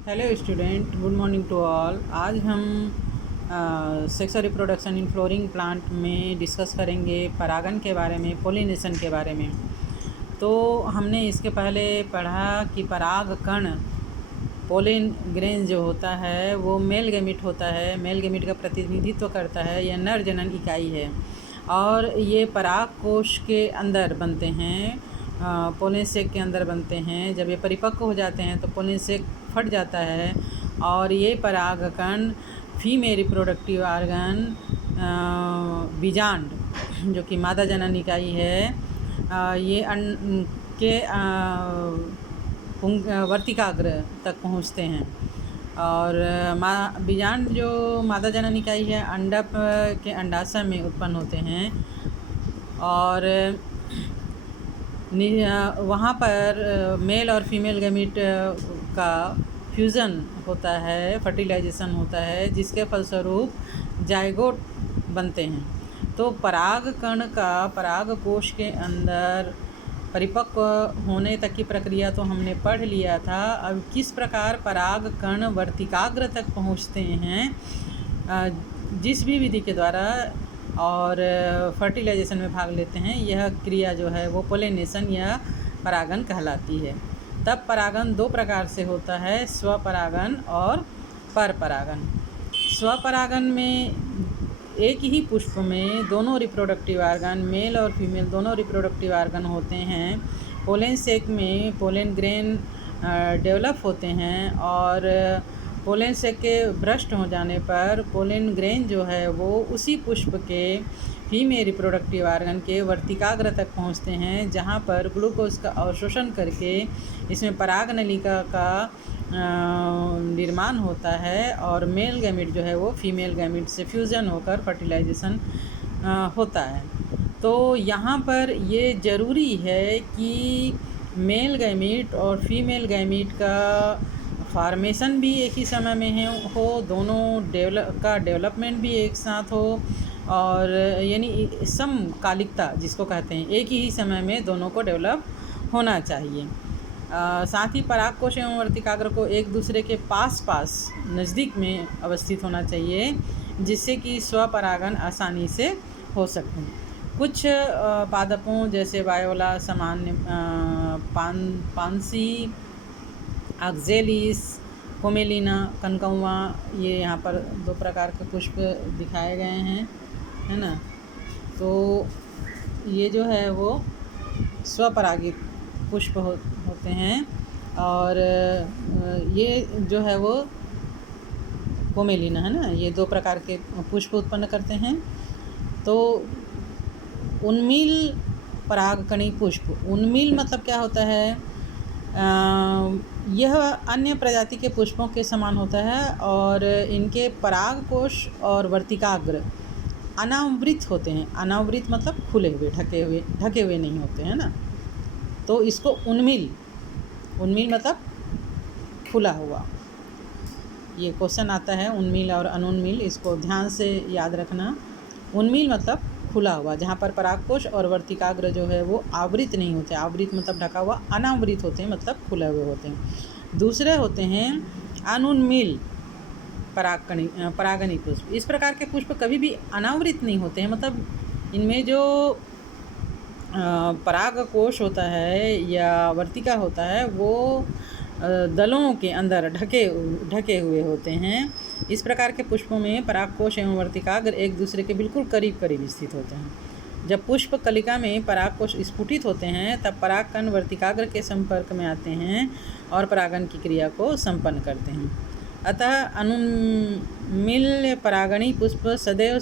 Hello student, good morning to all. आज हम sexual reproduction in flowering plant में discuss करेंगे परागन के बारे में, पोलिनेशन के बारे में। तो हमने इसके पहले पढ़ा कि पराग कण पोलिन ग्रेन जो होता है वो मेल गैमीट होता है, मेल गैमीट का प्रतिनिधित्व करता है। यह नर जनन इकाई है और ये पराग कोश के अंदर बनते हैं, पोलिन सेक के अंदर बनते हैं। जब ये परिपक्व हो जाते हैं तो पोलिन सेक फट जाता है और ये पराग कण फीमेल रिप्रोडक्टिव ऑर्गन बीजांड जो कि मादा जनन इकाई है, ये के वर्तिकाग्र तक पहुंचते हैं। और बीजांड जो मादा जनन इकाई है अंडप के अंडाशय में उत्पन्न होते हैं और वहाँ पर मेल और फीमेल गैमीट का फ्यूज़न होता है, फर्टिलाइजेशन होता है, जिसके फलस्वरूप जाइगोट बनते हैं। तो पराग कण का पराग कोश के अंदर परिपक्व होने तक की प्रक्रिया तो हमने पढ़ लिया था। अब किस प्रकार पराग कण वर्तिकाग्र तक पहुँचते हैं जिस भी विधि के द्वारा और फर्टिलाइजेशन में भाग लेते हैं, यह क्रिया जो है वो पोलिनेशन या परागन कहलाती है। तब परागन दो प्रकार से होता है, स्वपरागन और परपरागन। स्वपरागन में एक ही पुष्प में दोनों रिप्रोडक्टिव ऑर्गन, मेल और फीमेल दोनों रिप्रोडक्टिव ऑर्गन होते हैं। पोलन सेक में पोलन ग्रेन डेवलप होते हैं और पोलन सेक के भ्रष्ट हो जाने पर पोलन ग्रेन जो है वो उसी पुष्प के फीमेल रिप्रोडक्टिव ऑर्गन के वर्तिकाग्र तक पहुंचते हैं, जहां पर ग्लूकोज का अवशोषण करके इसमें पराग नलिका का निर्माण होता है और मेल गैमीट जो है वो फीमेल गैमीट से फ्यूज़न होकर फर्टिलाइजेशन होता है। तो यहाँ पर ये ज़रूरी है कि मेल गैमीट और फीमेल गैमीट का फॉर्मेशन भी एक ही समय में हो, दोनों डेवलपमेंट भी एक साथ हो और यानी समकालिकता जिसको कहते हैं, एक ही समय में दोनों को डेवलप होना चाहिए। साथ ही पराग कोश एवं वर्तिकाग्र को एक दूसरे के पास नज़दीक में अवस्थित होना चाहिए, जिससे कि स्वपरागन आसानी से हो सके। कुछ पादपों जैसे वायोला, सामान्य पांसी, ऑक्जेलिस, कोमेलिना, कनकौवा, ये यहाँ पर दो प्रकार के पुष्प दिखाए गए हैं, है ना। तो ये जो है वो स्वपरागित पुष्प होते हैं और ये जो है वो कोमेलिना, है ना, ये दो प्रकार के पुष्प उत्पन्न करते हैं। तो उन्मील परागकणी पुष्प, उन्मील मतलब क्या होता है, यह अन्य प्रजाति के पुष्पों के समान होता है और इनके पराग कोश और वर्तिकाग्र अनावृत होते हैं। अनावृत मतलब खुले हुए, ढके हुए नहीं होते हैं ना। तो इसको उन्मील मतलब खुला हुआ। ये क्वेश्चन आता है उन्मील और अनुन्मील, इसको ध्यान से याद रखना। उन्मील मतलब खुला हुआ, जहाँ पर परागकोश और वर्तिकाग्र जो है वो आवृत नहीं होते। आवृत मतलब ढका हुआ, अनावृत होते हैं मतलब खुले हुए होते हैं। दूसरे होते हैं अनुन्मील परागनी पुष्प। इस प्रकार के पुष्प कभी भी अनावृत नहीं होते हैं, मतलब इनमें जो पराग कोश होता है या वर्तिका होता है वो दलों के अंदर ढके हुए होते हैं। इस प्रकार के पुष्पों में पराग कोश एवं वर्तिकाग्र एक दूसरे के बिल्कुल करीब स्थित होते हैं। जब पुष्प कलिका में पराग कोश स्फुटित होते हैं तब पराग कण वर्तिकाग्र के संपर्क में आते हैं और परागन की क्रिया को संपन्न करते हैं। अतः अनुन्मील परागणी पुष्प सदैव